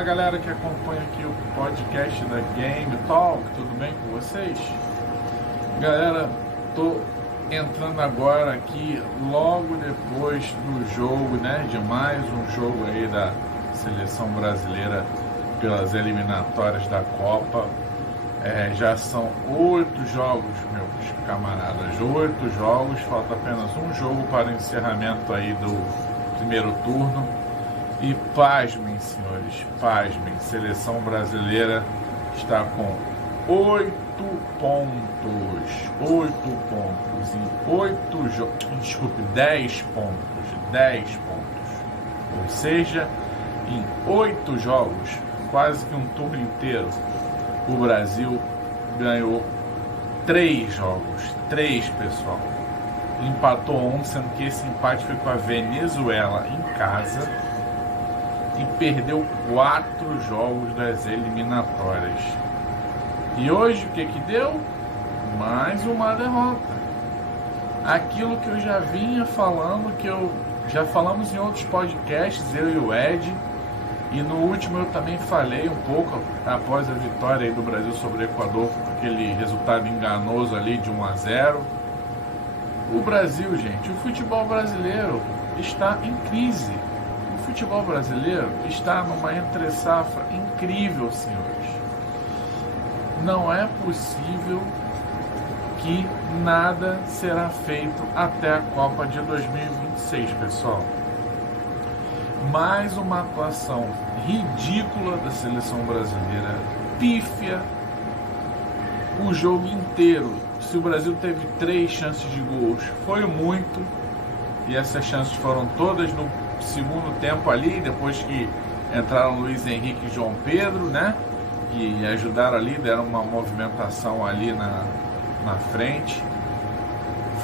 Fala galera que acompanha aqui o podcast da Game Talk, tudo bem com vocês? Galera, tô entrando agora aqui logo depois do jogo, né, de mais um jogo aí da seleção brasileira pelas eliminatórias da Copa. Já são 8 jogos, meus camaradas, 8 jogos, falta apenas um jogo para o encerramento aí do primeiro turno. E pasmem, senhores, pasmem, seleção brasileira está com 8 pontos, 8 pontos em 8 jogos, desculpe, 10 pontos, 10 pontos, ou seja, em 8 jogos, quase que um turno inteiro, o Brasil ganhou 3 jogos, 3 pessoal, empatou um, sendo que esse empate foi com a Venezuela em casa, e perdeu 4 jogos das eliminatórias. E hoje o que deu? Mais uma derrota. Aquilo que eu já vinha falando, já falamos em outros podcasts, eu e o Ed, e no último eu também falei um pouco após a vitória aí do Brasil sobre o Equador, com aquele resultado enganoso ali de 1-0. O Brasil, gente, o futebol brasileiro está em crise. O futebol brasileiro está numa entre-safra incrível, senhores. Não é possível que nada será feito até a Copa de 2026, pessoal. Mais uma atuação ridícula da seleção brasileira, pífia, o jogo inteiro. Se o Brasil teve 3 chances de gols, foi muito, e essas chances foram todas no segundo tempo ali, depois que entraram Luiz Henrique e João Pedro, né? E ajudaram ali, deram uma movimentação ali na frente.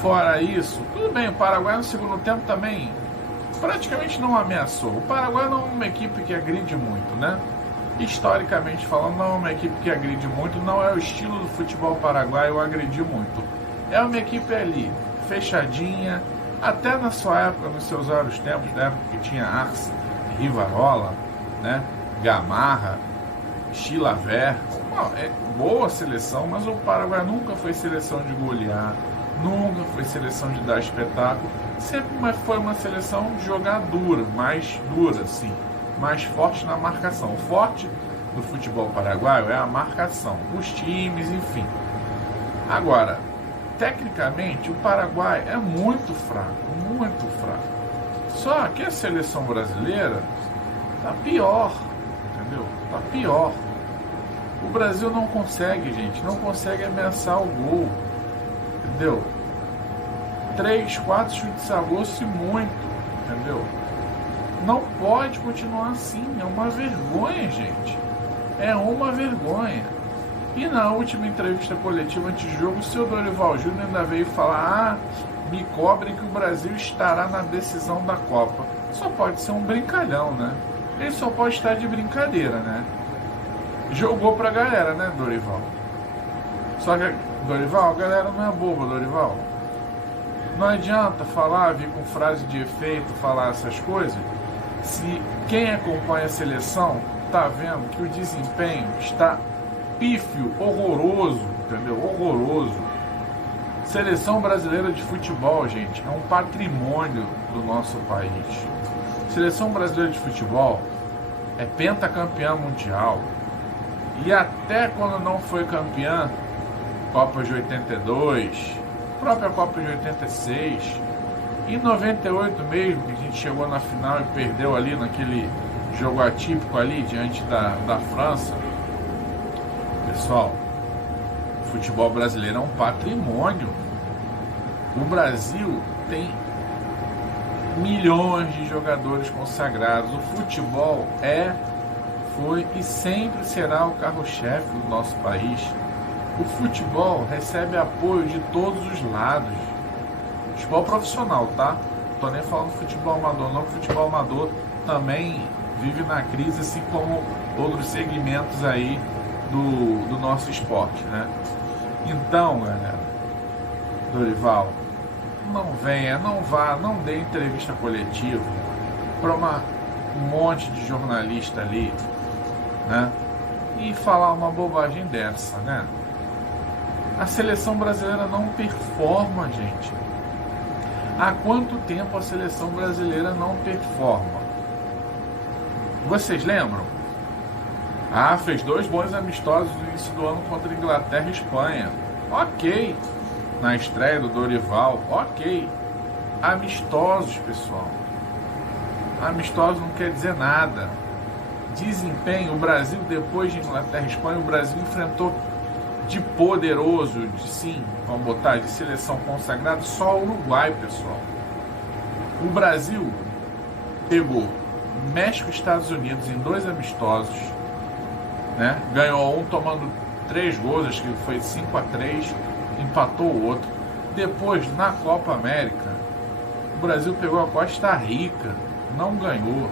Fora isso, tudo bem, o Paraguai no segundo tempo também praticamente não ameaçou. O Paraguai não é uma equipe que agride muito, né? Historicamente falando, não é uma equipe que agride muito, não é o estilo do futebol paraguaio agredir muito. É uma equipe ali, fechadinha, até na sua época, nos seus vários tempos, na época que tinha Arce, Rivarola, né, Gamarra, Chilavert, boa seleção, mas o Paraguai nunca foi seleção de golear, nunca foi seleção de dar espetáculo, sempre foi uma seleção de jogar mais dura, sim, mais forte na marcação. O forte do futebol paraguaio é a marcação, os times, enfim. Agora, tecnicamente, o Paraguai é muito fraco, muito fraco. Só que a seleção brasileira tá pior, entendeu? Tá pior. O Brasil não consegue, gente, não consegue ameaçar o gol, entendeu? 3, 4 chutes a gol se muito, entendeu? Não pode continuar assim, é uma vergonha, gente. É uma vergonha. E na última entrevista coletiva antes do jogo, o seu Dorival Júnior ainda veio falar: me cobrem que o Brasil estará na decisão da Copa. Só pode ser um brincalhão, né? Ele só pode estar de brincadeira, né? Jogou pra galera, né, Dorival? Só que, Dorival, a galera não é boba, Dorival. Não adianta falar, vir com frase de efeito, falar essas coisas, se quem acompanha a seleção tá vendo que o desempenho está pífio, horroroso, entendeu? Horroroso. Seleção brasileira de futebol, gente, é um patrimônio do nosso país. Seleção brasileira de futebol é pentacampeã mundial. E até quando não foi campeã, Copa de 82, própria Copa de 86, em 98 mesmo, que a gente chegou na final e perdeu ali naquele jogo atípico ali, diante da França. Pessoal, o futebol brasileiro é um patrimônio. O Brasil tem milhões de jogadores consagrados. O futebol foi e sempre será o carro-chefe do nosso país. O futebol recebe apoio de todos os lados. Futebol profissional, tá? Não tô nem falando de futebol amador, não. Futebol amador também vive na crise, assim como outros segmentos aí do nosso esporte, né? Então, galera, Dorival, não venha, não vá, não dê entrevista coletiva para um monte de jornalista ali né? E falar uma bobagem dessa, né? A seleção brasileira não performa, gente. Há quanto tempo a seleção brasileira não performa? Vocês lembram? Fez 2 bons amistosos no início do ano contra Inglaterra e Espanha. Ok. Na estreia do Dorival, ok. Amistosos, pessoal. Amistosos não quer dizer nada. Desempenho, o Brasil, depois de Inglaterra e Espanha, o Brasil enfrentou de poderoso, vamos botar, de seleção consagrada, só o Uruguai, pessoal. O Brasil pegou México e Estados Unidos em 2 amistosos, né? Ganhou um tomando 3 gols, acho que foi 5-3, empatou o outro. Depois, na Copa América, o Brasil pegou a Costa Rica, não ganhou.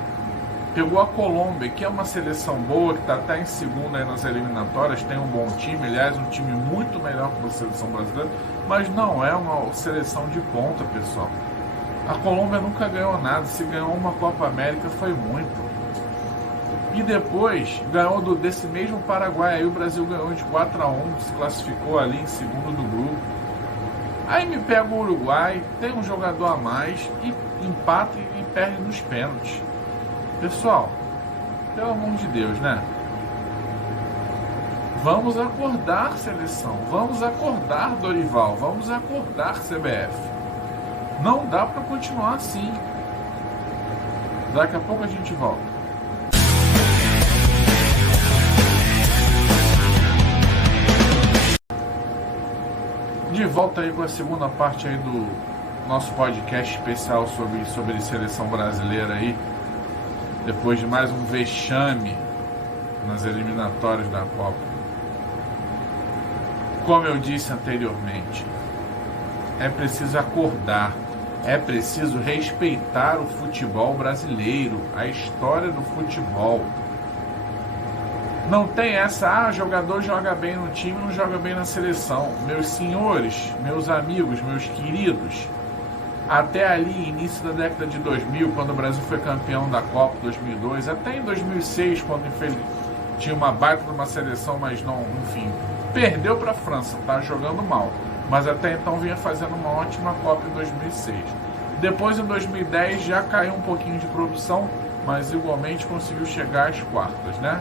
Pegou a Colômbia, que é uma seleção boa, que está até em segundo aí nas eliminatórias, tem um bom time, aliás, um time muito melhor que a seleção brasileira, mas não é uma seleção de ponta, pessoal. A Colômbia nunca ganhou nada, se ganhou uma Copa América foi muito. E depois ganhou desse mesmo Paraguai, aí o Brasil ganhou de 4-1, se classificou ali em segundo do grupo. Aí me pega o Uruguai, tem um jogador a mais e empata e perde nos pênaltis. Pessoal, pelo amor de Deus, né? Vamos acordar, seleção. Vamos acordar, Dorival. Vamos acordar, CBF. Não dá para continuar assim. Daqui a pouco a gente volta. De volta aí com a segunda parte aí do nosso podcast especial sobre seleção brasileira aí. Depois de mais um vexame nas eliminatórias da Copa. Como eu disse anteriormente, é preciso acordar, é preciso respeitar o futebol brasileiro, a história do futebol. Não tem essa, jogador joga bem no time, não joga bem na seleção. Meus senhores, meus amigos, meus queridos, até ali, início da década de 2000, quando o Brasil foi campeão da Copa 2002, até em 2006, quando tinha uma baita de uma seleção, mas não, enfim, perdeu para a França, tá jogando mal, mas até então vinha fazendo uma ótima Copa em 2006. Depois, em 2010, já caiu um pouquinho de produção, mas igualmente conseguiu chegar às quartas, né?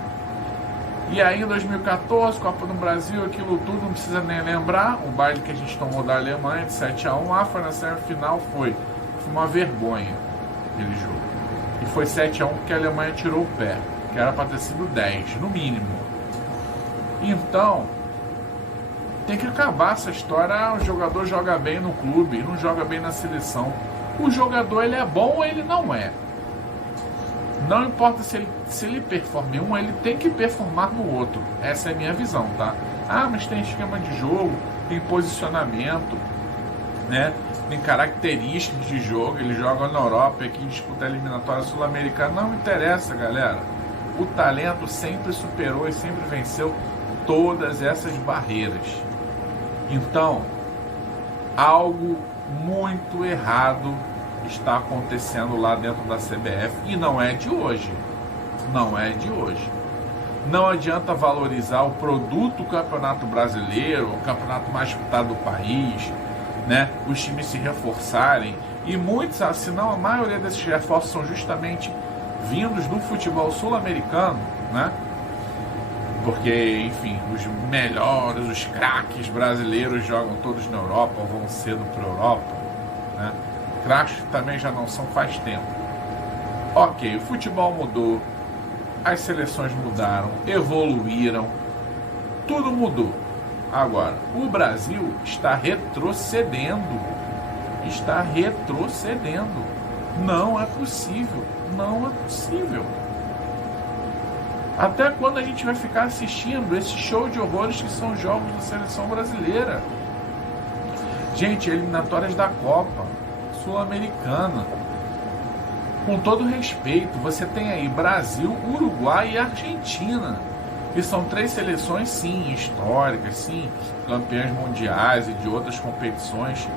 E aí, em 2014, Copa do Brasil, aquilo tudo, não precisa nem lembrar. O baile que a gente tomou da Alemanha, de 7-1, foi na semifinal, foi uma vergonha aquele jogo. E foi 7-1 porque a Alemanha tirou o pé, que era para ter sido 10, no mínimo. Então, tem que acabar essa história. O jogador joga bem no clube, não joga bem na seleção. O jogador, ele é bom ou ele não é. Não importa se ele performa em um, ele tem que performar no outro. Essa é a minha visão, tá? Mas tem esquema de jogo, tem posicionamento, né? Tem características de jogo. Ele joga na Europa, aqui disputa a eliminatória sul-americana. Não interessa, galera. O talento sempre superou e sempre venceu todas essas barreiras. Então, algo muito errado está acontecendo lá dentro da CBF e não é de hoje. Não é de hoje. Não adianta valorizar o produto Campeonato Brasileiro, o campeonato mais disputado do país, né? Os times se reforçarem e muitos, se não a maioria desses reforços são justamente vindos do futebol sul-americano, né? Porque, enfim, os melhores, os craques brasileiros jogam todos na Europa ou vão cedo para a Europa, né? Craques também já não são faz tempo. Ok, o futebol mudou, as seleções mudaram, evoluíram, tudo mudou. Agora, o Brasil está retrocedendo. Está retrocedendo. Não é possível. Não é possível. Até quando a gente vai ficar assistindo esse show de horrores que são jogos da seleção brasileira? Gente, eliminatórias da Copa Sul-Americana. Com todo respeito, você tem aí Brasil, Uruguai e Argentina. E são 3 seleções, sim, históricas, sim, campeãs mundiais e de outras competições.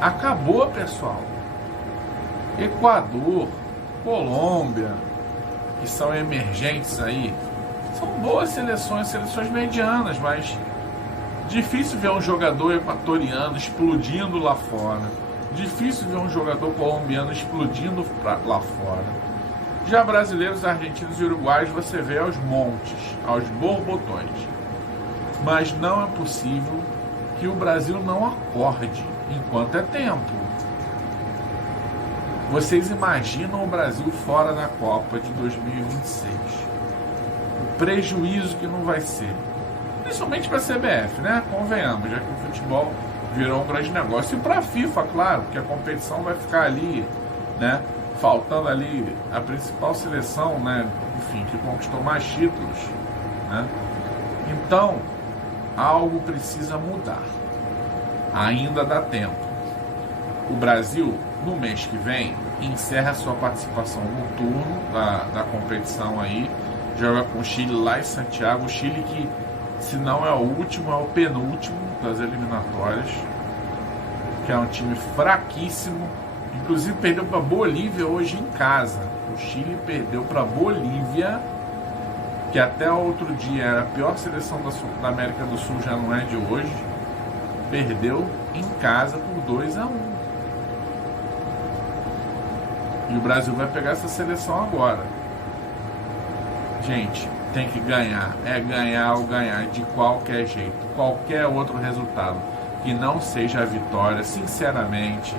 Acabou, pessoal. Equador, Colômbia, que são emergentes aí, São boas seleções, seleções medianas, mas difícil ver um jogador equatoriano explodindo lá fora. Difícil ver um jogador colombiano explodindo lá fora. Já brasileiros, argentinos e uruguaios você vê aos montes, aos borbotões. Mas não é possível que o Brasil não acorde enquanto é tempo. Vocês imaginam o Brasil fora da Copa de 2026? O prejuízo que não vai ser. Principalmente para a CBF, né? Convenhamos, já que o futebol virou um grande negócio. E para a FIFA, claro, que a competição vai ficar ali, né? Faltando ali a principal seleção, né? Enfim, que conquistou mais títulos, né? Então, algo precisa mudar. Ainda dá tempo. O Brasil, no mês que vem, encerra sua participação no turno da competição aí, joga com o Chile lá em Santiago. O Chile que, se não é o último, é o penúltimo das eliminatórias, que é um time fraquíssimo. Inclusive perdeu para a Bolívia hoje em casa. O Chile perdeu para a Bolívia, que até outro dia era a pior seleção da América do Sul, já não é de hoje. Perdeu em casa por 2-1. E o Brasil vai pegar essa seleção agora. Gente, tem que ganhar. É ganhar ou ganhar de qualquer jeito. Qualquer outro resultado que não seja a vitória, sinceramente,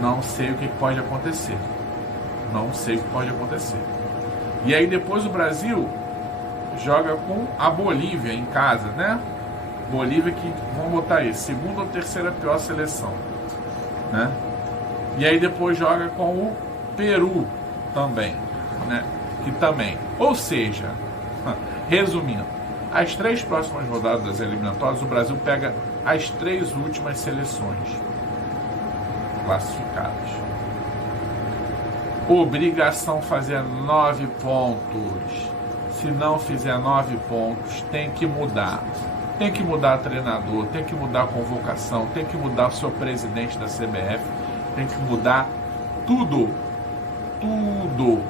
não sei o que pode acontecer. Não sei o que pode acontecer. E aí depois o Brasil joga com a Bolívia em casa, né? Bolívia que, vamos botar aí, segunda ou terceira pior seleção, né? E aí depois joga com o Peru também, né? Que também. Ou seja, resumindo, as 3 próximas rodadas das eliminatórias, o Brasil pega as 3 últimas seleções classificadas. Obrigação fazer 9 pontos. Se não fizer 9 pontos, tem que mudar. Tem que mudar treinador, tem que mudar a convocação, tem que mudar o seu presidente da CBF, tem que mudar tudo. Tudo.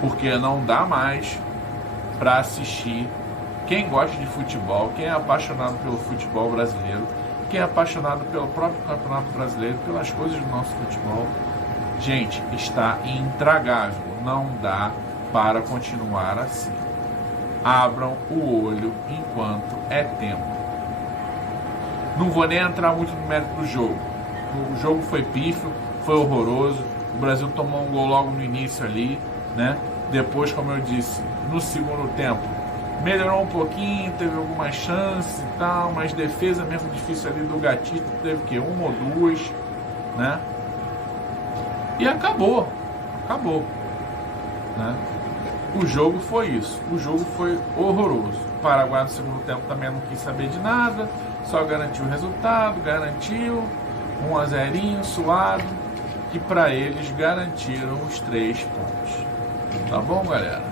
Porque não dá mais para assistir. Quem gosta de futebol, quem é apaixonado pelo futebol brasileiro, quem é apaixonado pelo próprio Campeonato Brasileiro, pelas coisas do nosso futebol, gente, está intragável. Não dá para continuar assim. Abram o olho enquanto é tempo. Não vou nem entrar muito no mérito do jogo. O jogo foi pífio, foi horroroso. O Brasil tomou um gol logo no início ali, né? Depois, como eu disse, no segundo tempo, melhorou um pouquinho, teve algumas chances e tal, mas defesa mesmo difícil ali do Gatito, teve o quê? 1 ou 2, né? E acabou, né? O jogo foi isso, o jogo foi horroroso. O Paraguai no segundo tempo também não quis saber de nada, só garantiu o resultado, garantiu 1-0 suado, que para eles garantiram os 3 pontos. Tá bom, galera?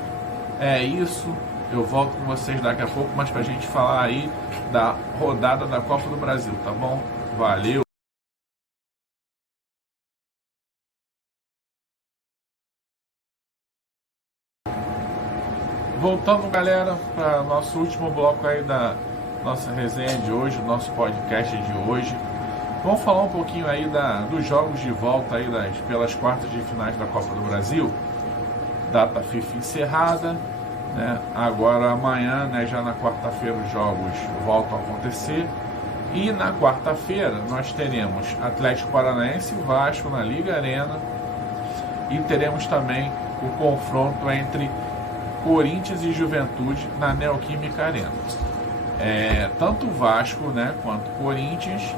É isso. Eu volto com vocês daqui a pouco, mas pra gente falar aí da rodada da Copa do Brasil, tá bom? Valeu! Voltando, galera, para nosso último bloco aí da nossa resenha de hoje, nosso podcast de hoje. Vamos falar um pouquinho aí dos jogos de volta aí pelas quartas de finais da Copa do Brasil. Data FIFA encerrada, né? Agora amanhã, né, já na quarta-feira, os jogos voltam a acontecer. E na quarta-feira nós teremos Atlético Paranaense e Vasco na Liga Arena. E teremos também o confronto entre Corinthians e Juventude na Neoquímica Arena. Tanto o Vasco, né, quanto Corinthians,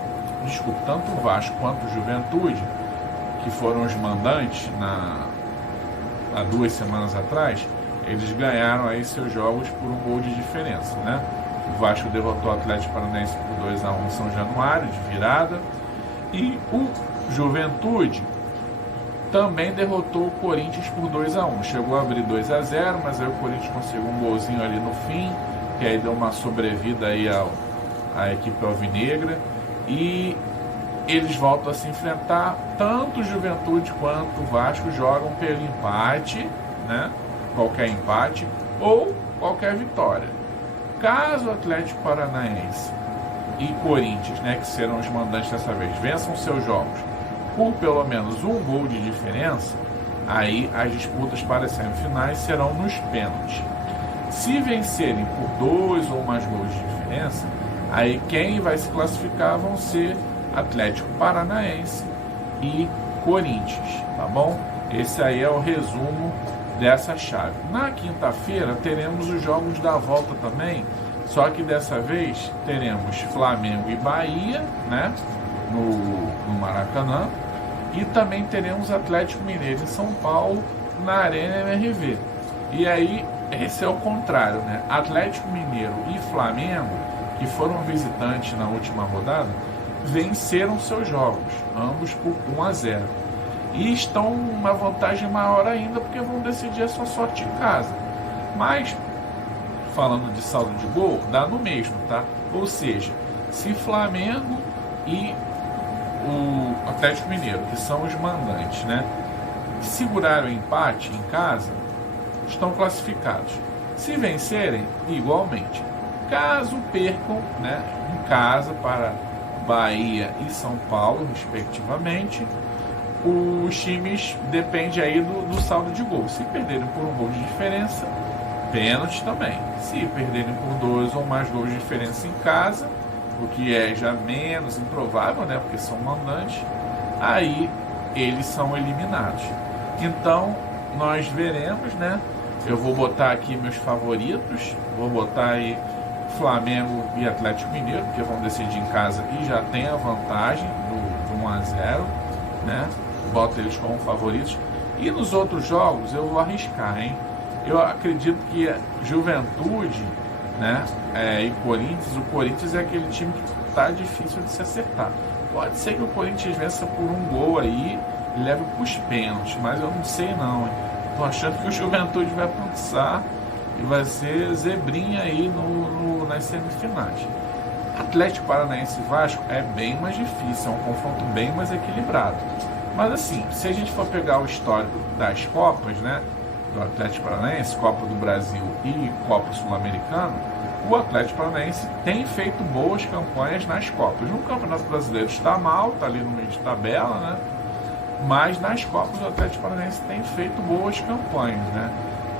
tanto o Vasco quanto o Juventude, que foram os mandantes há 2 semanas atrás, eles ganharam aí seus jogos por 1 gol de diferença, né? O Vasco derrotou o Atlético Paranaense por 2-1 em São Januário, de virada, e o Juventude também derrotou o Corinthians por 2-1. Chegou a abrir 2-0, mas aí o Corinthians conseguiu um golzinho ali no fim, que aí deu uma sobrevida aí à equipe alvinegra, e eles voltam a se enfrentar. Tanto o Juventude quanto o Vasco jogam pelo empate, né? Qualquer empate, ou qualquer vitória. Caso o Atlético Paranaense e Corinthians, né, que serão os mandantes dessa vez, vençam seus jogos por pelo menos um gol de diferença, aí as disputas para as semifinais serão nos pênaltis. Se vencerem por 2 ou mais gols de diferença, aí quem vai se classificar vão ser Atlético Paranaense e Corinthians, tá bom? Esse aí é o resumo dessa chave. Na quinta-feira teremos os jogos da volta também, só que dessa vez teremos Flamengo e Bahia, né, no Maracanã, e também teremos Atlético Mineiro em São Paulo, na Arena MRV. E aí, esse é o contrário, né? Atlético Mineiro e Flamengo, que foram visitantes na última rodada, venceram seus jogos, ambos por 1-0. E estão uma vantagem maior ainda, porque vão decidir a sua sorte em casa. Mas, falando de saldo de gol, dá no mesmo, tá? Ou seja, se Flamengo e o Atlético Mineiro, que são os mandantes, né, seguraram o empate em casa, estão classificados. Se vencerem, igualmente. Caso percam, né, em casa para Bahia e São Paulo, respectivamente, os times dependem aí do saldo de gol. Se perderem por um gol de diferença, pênalti também. Se perderem por 2 ou mais gols de diferença em casa, o que é já menos improvável, né, porque são mandantes, aí eles são eliminados. Então, nós veremos, né? Eu vou botar aqui meus favoritos, vou botar aí Flamengo e Atlético Mineiro, porque vão decidir em casa e já tem a vantagem do 1-0, né? Boto eles como favoritos. E nos outros jogos eu vou arriscar, hein? Eu acredito que Juventude, né, e Corinthians, o Corinthians é aquele time que tá difícil de se acertar. Pode ser que o Corinthians vença por um gol aí e leve para os pênaltis, mas eu não sei não, hein? Tô achando que o Juventude vai avançar e vai ser zebrinha aí nas semifinais. Atlético Paranaense e Vasco é bem mais difícil, é um confronto bem mais equilibrado. Mas assim, se a gente for pegar o histórico das Copas, né, do Atlético Paranaense, Copa do Brasil e Copa Sul-Americana, o Atlético Paranaense tem feito boas campanhas nas Copas. No Campeonato Brasileiro está mal, está ali no meio de tabela, né? Mas nas Copas o Atlético Paranaense tem feito boas campanhas, né?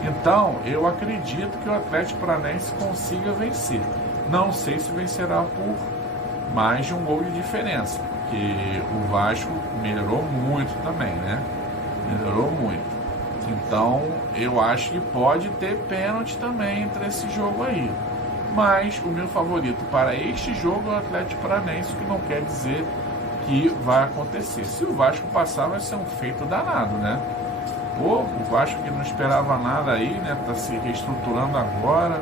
Então, eu acredito que o Atlético Paranaense consiga vencer. Não sei se vencerá por mais de um gol de diferença, porque o Vasco melhorou muito também, né? Melhorou muito. Então, eu acho que pode ter pênalti também entre esse jogo aí. Mas o meu favorito para este jogo é o Atlético Paranaense, que não quer dizer que vai acontecer. Se o Vasco passar, vai ser um feito danado, né? Pô, o Vasco que não esperava nada aí, né? Tá se reestruturando agora,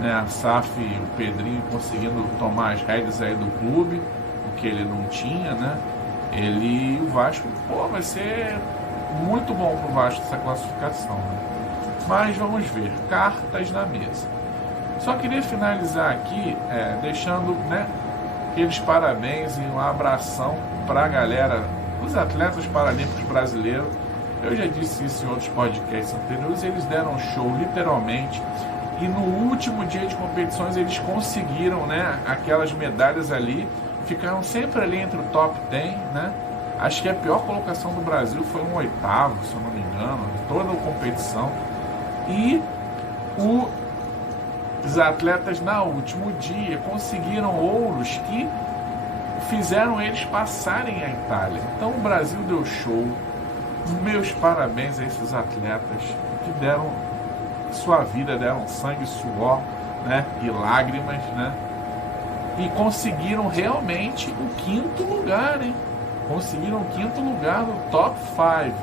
né? A SAF e o Pedrinho conseguindo tomar as rédeas aí do clube, o que ele não tinha, né? O Vasco, pô, vai ser muito bom pro Vasco essa classificação, né? Mas vamos ver, cartas na mesa. Só queria finalizar aqui deixando, né, aqueles parabéns e um abração para a galera, os atletas paralímpicos brasileiros. Eu já disse isso em outros podcasts anteriores, eles deram show literalmente, e no último dia de competições eles conseguiram, né, aquelas medalhas ali, ficaram sempre ali entre o top 10, né? Acho que a pior colocação do Brasil foi um 8º, se eu não me engano, de toda a competição. E os atletas, no último dia, conseguiram ouros que fizeram eles passarem a Itália. Então o Brasil deu show. Meus parabéns a esses atletas que deram sua vida, deram sangue, suor, né, e lágrimas, né? E conseguiram realmente o 5º lugar, hein? Conseguiram o 5º lugar no top 5.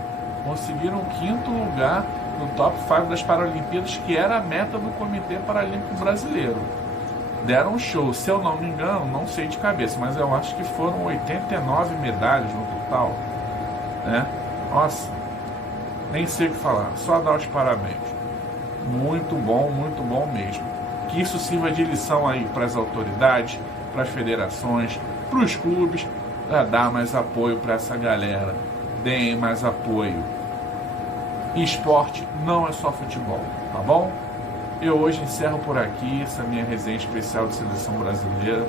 Conseguiram o 5º lugar no top 5 das Paralimpíadas, que era a meta do Comitê Paralímpico Brasileiro. Deram um show, se eu não me engano, não sei de cabeça, mas eu acho que foram 89 medalhas no total, né? Nossa, nem sei o que falar, só dar os parabéns. Muito bom mesmo. Que isso sirva de lição aí para as autoridades, para as federações, para os clubes, para dar mais apoio para essa galera. Deem mais apoio. Esporte não é só futebol, tá bom? Eu hoje encerro por aqui essa minha resenha especial de seleção brasileira.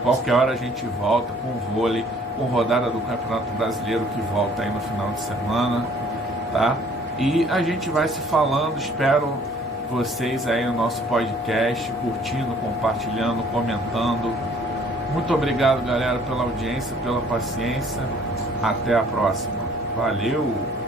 Qualquer hora a gente volta com vôlei, com rodada do Campeonato Brasileiro que volta aí no final de semana, tá? E a gente vai se falando, espero vocês aí no nosso podcast, curtindo, compartilhando, comentando. Muito obrigado, galera, pela audiência, pela paciência. Até a próxima. Valeu!